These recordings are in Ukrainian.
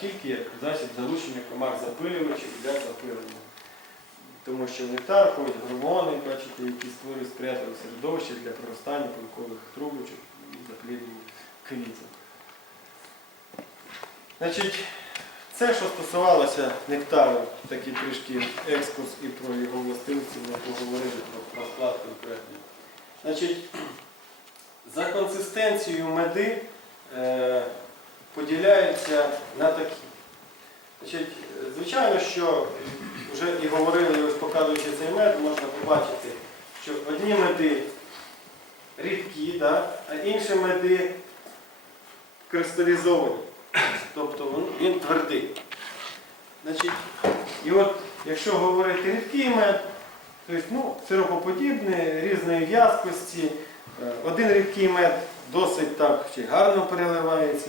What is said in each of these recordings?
тільки як засіб залучення комах запилювачів для запилення. Тому що в нектар входять гормони, бачите, які створюють сприятливе середовище для проростання пилкових трубочок і запліднення квітів. Значить, це, що стосувалося нектару, такий трішки екскурс і про його властивості, ми поговорили про розклад конкретний. Значить, за консистенцією меди е, поділяються на такі. Значить, звичайно, що вже і говорили, і ось показуючи цей мед, можна побачити, що одні меди рідкі, да, а інші меди кристалізовані. Тобто він- твердий. Значить, і от, якщо говорити рідкий мед, тобто, ну, сиропоподібний, різної в'язкості, Е, один рідкий мед досить так гарно переливається.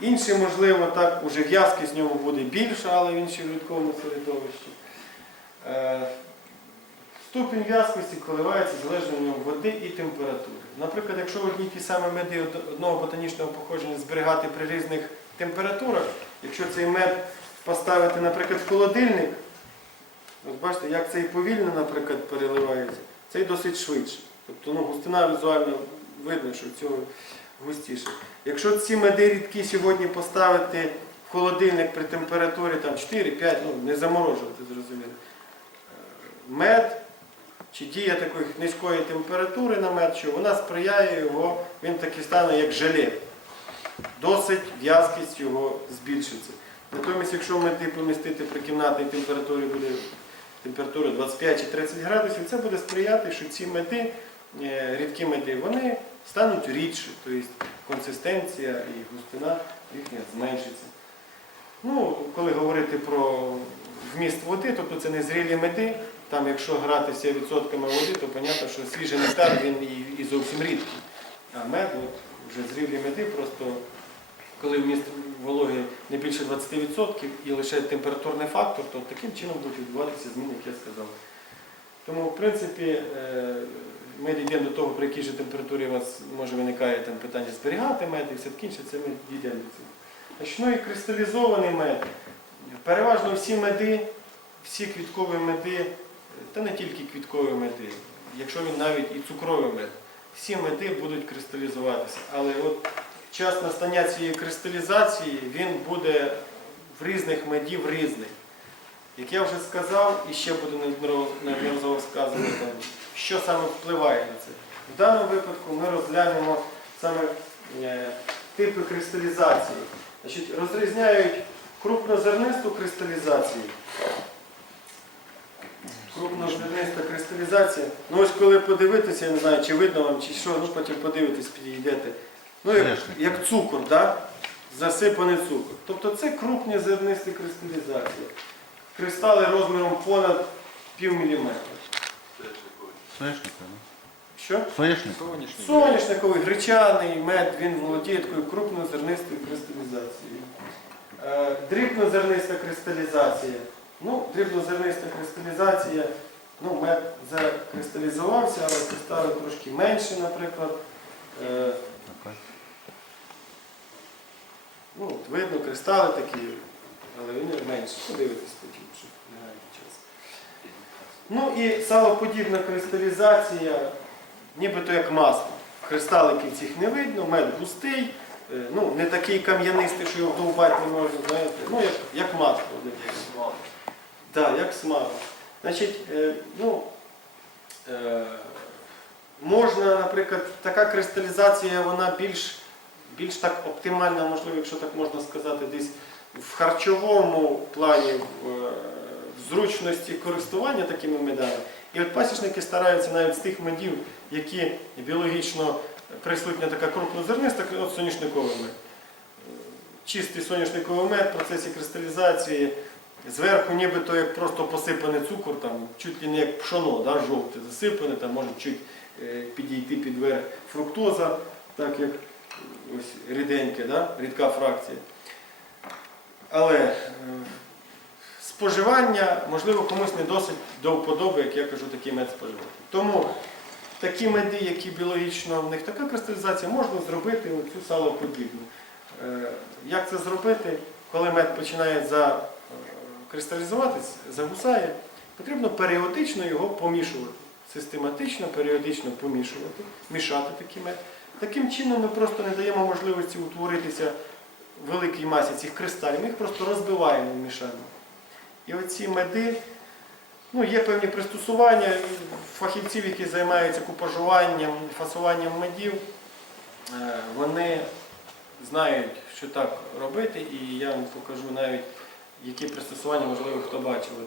Інший, можливо, так, уже в'язкість в ньому буде більша, але в рідкому середовищі. Е, Ступінь в'язкості коливається залежно від води і температури. Наприклад, якщо одні ті самі меди одного ботанічного походження зберігати при різних температурах, якщо цей мед поставити, наприклад, в холодильник, ось бачите, як цей повільно, наприклад, переливається, цей досить швидше. Тобто ну, густина візуально видно, що цього густіше. Якщо ці меди рідкі сьогодні поставити в холодильник при температурі 4-5, ну не заморожувати, зрозуміло. Е, Мед чи дія такої низької температури на мед, що вона сприяє його, він таки стане як желе. Досить в'язкість його збільшиться. Натомість, якщо меди помістити при кімнатній температурі буде температура 25 чи 30 градусів, це буде сприяти, що ці меди, е, рідкі меди, вони стануть рідші, тобто консистенція і густина їхня зменшиться. Ну, коли говорити про вміст води, тобто це не зрілі меди, там якщо гратися відсотками води, то зрозуміло, що свіжий нектар він і, і зовсім рідкий. А мед, от, вже зрілі меди, просто коли вміст вологи не більше 20% і лише температурний фактор, то таким чином будуть відбуватися зміни, як я сказав. Тому, в принципі, е, ми дійдемо до того, при якій же температурі у вас може виникає там питання зберігати мед і все таке інше, це ми дійдемо до цього. Значить, кристалізований мед. Переважно всі меди, всі квіткові меди, та не тільки квіткові меди, якщо він навіть і цукровий мед, всі меди будуть кристалізуватися. Але от час настання цієї кристалізації він буде в різних медів різний. Як я вже сказав, і ще буде неодноразово- сказано, що саме впливає на це. В даному випадку ми розглянемо саме е, типи кристалізації. Значить, розрізняють крупнозернисту кристалізацію. Крупнозерниста кристалізація. Ну ось коли подивитися, я не знаю, чи видно вам, чи що, ну потім подивитись, підійдете. Ну, як, як цукор, да? засипаний цукор. Тобто це крупні зернисті кристалізації. Кристали розміром понад пів міліметра. Соняшник, Що? Соняшник. Соняшниковий, гречаний мед, він володіє такою крупнозернистою кристалізацією. Е, Дрібнозерниста кристалізація. Ну, дрібнозерниста кристалізація, ну, мед закристалізувався, але кристали трошки менше, наприклад. Е, Ну, от видно, кристали такі, але вони менші. Подивитись потім, щоб не час. Ну і салоподібна кристалізація, нібито як масло. Кристаликів цих не видно, мед густий, е, ну, не такий кам'янистий, що його вдовбати не можна, знаєте. Ну, як, як масло. Так, як смало. Значить, е, ну, е, можна, наприклад, така кристалізація, вона більш, більш так оптимальна, можливо, якщо так можна сказати, десь в харчовому плані, в, е, зручності користування такими медами. І от пасічники стараються навіть з тих медів, які біологічно присутня така крупнозерниста, от соняшниковий мед. Чистий соняшниковий мед в процесі кристалізації. Зверху нібито як просто посипаний цукор, там, чуть ли не як пшоно, да, жовте засипане, там може чуть е, підійти під верх фруктоза, так як ось ріденьке, да, рідка фракція. Але е, споживання, можливо, комусь не досить до вподоби, як я кажу, такий мед споживати. Тому такі меди, які біологічно в них така кристалізація, можна зробити цю салоподібну. Е, Як це зробити? коли мед починає е, загусає, потрібно періодично його помішувати. Систематично, періодично помішувати, мішати такий мед. Таким чином ми просто не даємо можливості утворитися великій масі цих кристалів, ми їх просто розбиваємо в мішанні. І оці меди, ну, є певні пристосування фахівців, які займаються купажуванням, фасуванням медів, е, вони знають, що так робити, і я вам покажу навіть, які пристосування, можливо, хто бачив. Е,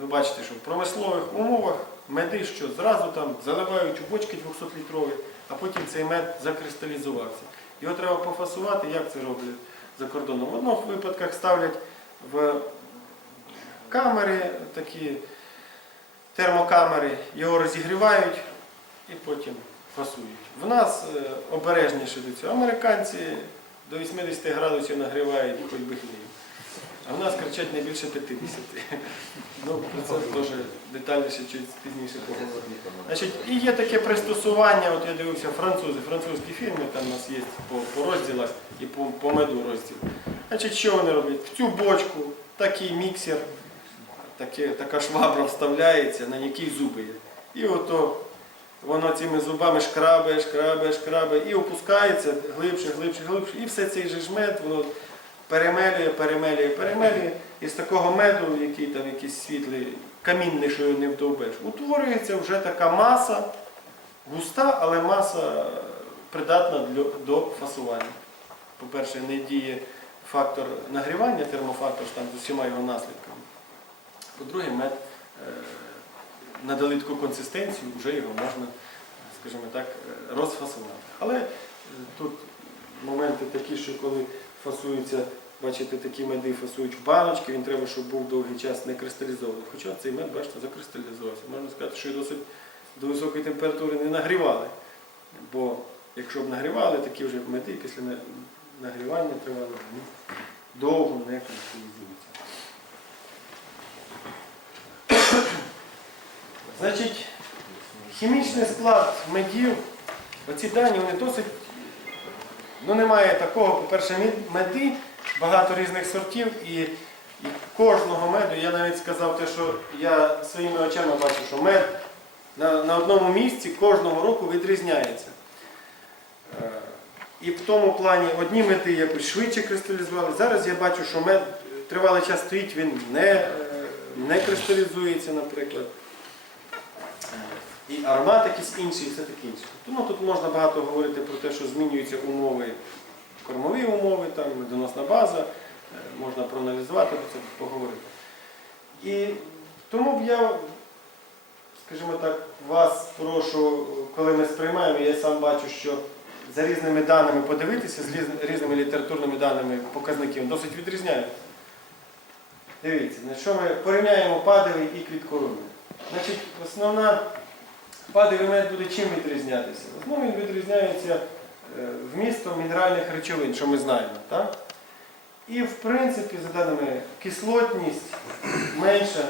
Ви бачите, що в промислових умовах меди, що зразу там заливають у бочки 200-літрові, а потім цей мед закристалізувався. Його треба пофасувати, як це роблять за кордоном. В одних випадках ставлять в камери, такі термокамери, його розігрівають і потім фасують. В нас е, обережніше до цього. Американці до 80 градусів нагрівають хоч би хліб. А в нас кричать не більше 50. Ну, про це теж детальніше чуть пізніше. Значить, і є таке пристосування, от я дивився французи, французькі фірми, там у нас є по, по розділах і по, по меду розділ. Значить, що вони роблять? В цю бочку такий міксер, таке, така швабра вставляється, на якій зуби є. І ото воно цими зубами шкрабе, шкрабе, шкрабе і опускається глибше, глибше, глибше. І все цей же ж мед, воно перемелює, перемелює, перемелює. І з такого меду, який там якийсь світлий, камінний, що його не вдовбеш, утворюється вже така маса, густа, але маса придатна для, до фасування. По-перше, не діє фактор нагрівання, термофактор там з усіма його наслідками. По-друге, мед е, надали таку консистенцію, вже його можна, скажімо так, е, розфасувати. Але е, тут моменти такі, що коли фасуються, бачите, такі меди фасують в баночки, він треба, щоб був довгий час не кристалізований. Хоча цей мед, бачите, закристалізувався. Можна сказати, що його досить до високої температури не нагрівали. Бо якщо б нагрівали, такі вже меди після нагрівання тривали ну, довго не кристалізуються. Значить, хімічний склад медів, оці дані вони досить. Ну, немає такого, по-перше, меди, багато різних сортів, і, і кожного меду, я навіть сказав те, що я своїми очами бачу, що мед на, на одному місці кожного року відрізняється. Е, І в тому плані одні меди якось швидше кристалізували. Зараз я бачу, що мед тривалий час стоїть, він не, е, не кристалізується, наприклад. І аромат якийсь інший, і все таке інше. Тому тут можна багато говорити про те, що змінюються умови, кормові умови, там, медоносна база, е, можна проаналізувати, про це поговорити. І тому б я, скажімо так, вас прошу, коли ми сприймаємо, я сам бачу, що за різними даними подивитися, з різними літературними даними показників досить відрізняються. Дивіться, на що ми порівняємо падовий і квіткоруми. Значить, основна падовий мед буде чим відрізнятися? В основному він відрізняється е, вмістом мінеральних речовин, що ми знаємо. Так? І в принципі, за даними, кислотність менша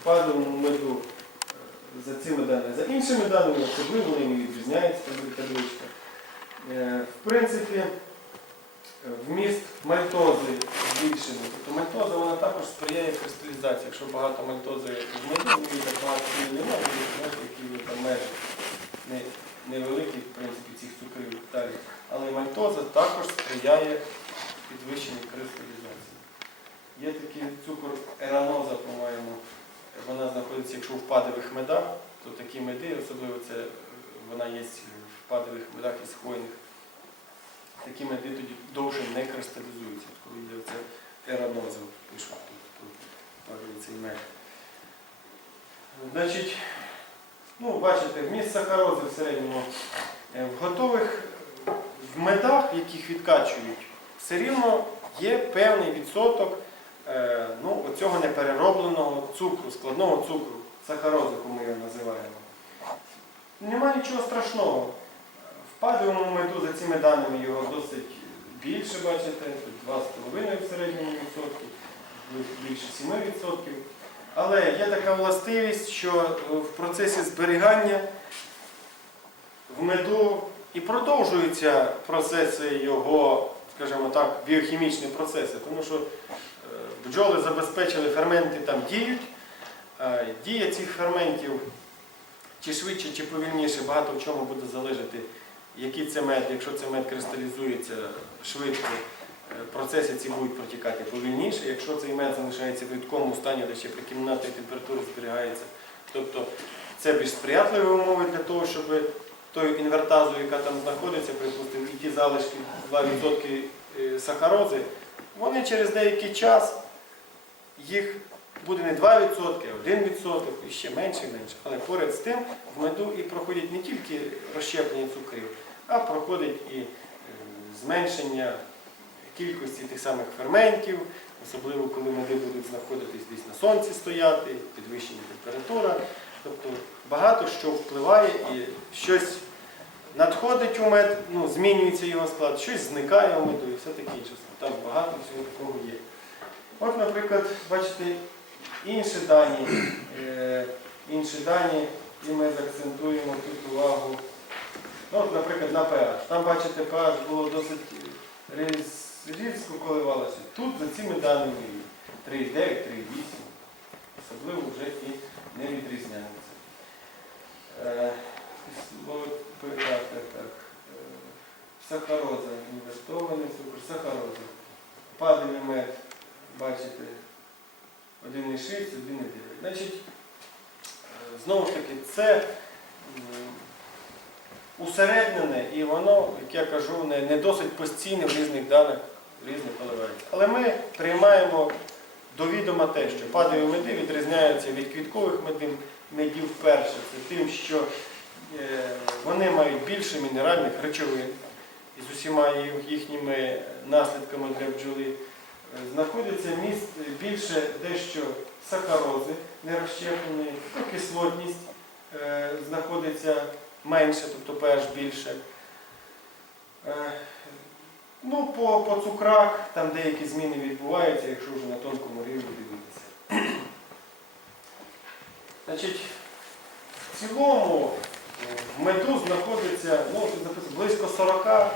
в падовому меду е, за цими даними. За іншими даними, особливо вони не відрізняються, табличка. Е, В принципі, вміст мальтози збільшений. Тобто мальтоза вона також сприяє кристалізації. Якщо багато мальтози в меду, і так багато її немає, то знаєте, які там межі не, невеликі, в принципі, цих цукрів далі. Але мальтоза також сприяє підвищенню кристалізації. Є такий цукор ераноза, по-моєму, вона знаходиться, якщо в падових медах, то такі меди, особливо це вона є в падових медах із хвойних. Такі меди тоді довше не кристалізуються, коли є це ераноза, пишуть тут, тут цей мед. Значить, ну, бачите, вміст сахарози в середньому е, в готових в медах, яких відкачують, все рівно є певний відсоток е, ну, оцього непереробленого цукру, складного цукру, сахарозику ми його називаємо. Нема нічого страшного. В падовому меду за цими даними його досить більше, бачите, тут 2,5 в середньому відсотки, більше 7%. Але є така властивість, що в процесі зберігання в меду і продовжуються процеси його скажімо так, біохімічні процеси, тому що е, бджоли забезпечили ферменти там діють. Дія цих ферментів чи швидше, чи повільніше, багато в чому буде залежати, який це мед. Якщо це мед кристалізується швидко, е, процеси ці будуть протікати повільніше. Якщо цей мед залишається в рідкому стані, де ще при кімнатній температурі зберігається, тобто це більш сприятливі умови для того, щоб тою інвертазу, яка там знаходиться, припустимо, і ті залишки 2% е, сахарози, вони через деякий час їх буде не 2%, а 1% і ще менше і менше. Але поряд з тим в меду і проходять не тільки розщеплення цукрів, а проходить і е, зменшення кількості тих самих ферментів, особливо коли меди будуть знаходитись десь на сонці стояти, підвищення температура. Тобто багато що впливає і щось надходить у мед, ну, змінюється його склад, щось зникає у меду і все таке інше. Там багато всього такого є. От, наприклад, бачите, інші дані, е, інші дані, і ми заакцентуємо тут увагу. Ну, наприклад, на pH. Там, бачите, pH було досить е, різко коливалося. Тут за цими даними 3,9, 3,8. Особливо вже і не відрізняється. Е. Е, Сахароза, інвертований цукор, сахароза. Падовий мед, бачите, 1,6, 1,9. Значить, знову ж таки, це усереднене і воно, як я кажу, не, досить постійне в різних даних, різних коливається. Але ми приймаємо до відома те, що падові меди відрізняються від квіткових медів, медів вперше. Це тим, що е, вони мають більше мінеральних речовин і з усіма їхніми наслідками для бджоли. Е, Знаходиться міст більше дещо сахарози нерозщепленої, ну, кислотність е, знаходиться менше, тобто pH більше. Е, Ну, по, по цукрах там деякі зміни відбуваються, якщо вже на тонкому рівні дивитися. Значить, в цілому е, в меду знаходиться ну, тут написано, близько 40. В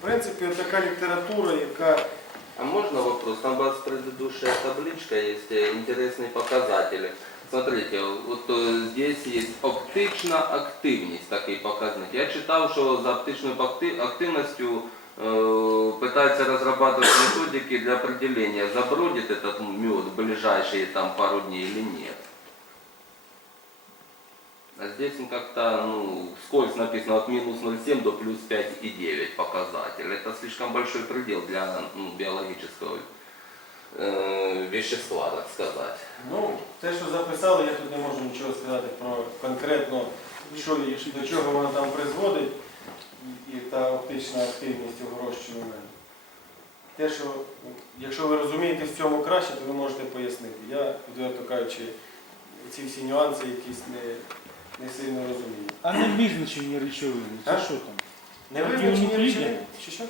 принципі, така література, яка А можно вопрос? Там у вас предыдущая табличка есть, э, интересные показатели. Смотрите, вот э, здесь есть оптична активність, такий показник. Я читав, що за оптичною акти- активністю э, пытаются разрабатывать методики для определения, забродит этот мед в ближайшие там пару дней или нет. А здесь он как-то, ну, скользь написано от минус 0,7 до плюс 5,9 показатель. Это слишком большой предел для ну, биологического вещества, так сказать. Ну, те, що записали, я тут не можу нічого сказати про конкретно, що і до чого воно там призводить, і, та оптична активність у вирощуванні. Те, що, якщо ви розумієте в цьому краще, то ви можете пояснити. Я, відверто кажучи, ці всі нюанси якісь не, не сильно розумію. А не визначені речовини, це що там? Не А визначені біонукліди? речовини? Чи що?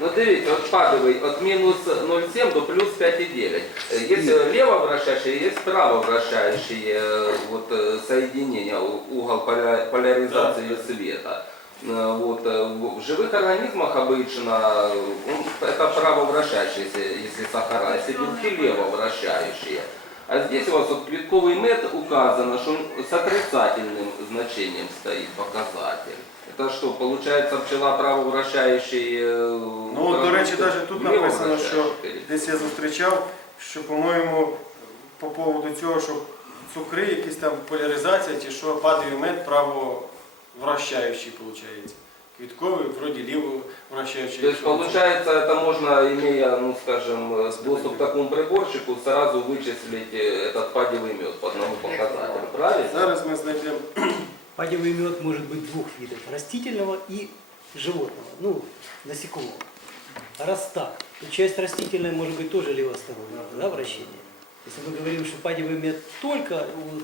Ну, дивіться, от падовий от минус 0,7 до плюс 5,9. Э, Есть э, лево вращающие, есть право вращающие э, вот, э, соединения, у- угол поля- поляризации света. Э, Вот, э, в в живых организмах обычно э, он- это право вращающиеся, если сахара, если белки лево вращающие. А здесь у вас вот квитковый мед указано, что он с отрицательным значением стоит показатель. Это что, получается пчела правовращающий? э, Ну, от, до речі, навіть тут написано, що левовращающий? десь я зустрічав, що, по-моєму, по поводу цього, що цукри, якісь там поляризація, чи що падає мед право-вращаючий, виходить. Квітковий, вроді ліво-вращаючий. То есть получается, это можно, имея, ну скажем, э, доступ к такому приборчику, сразу вычислить э, этот падевый мед по одному показателю, правильно? Зараз ми знайдемо. Падевый мед может быть двух видов, растительного и животного, ну, насекомого. Раз так, то часть растительная может быть тоже левосторонняя, да, вращение. Если мы говорим, что падевый мед только у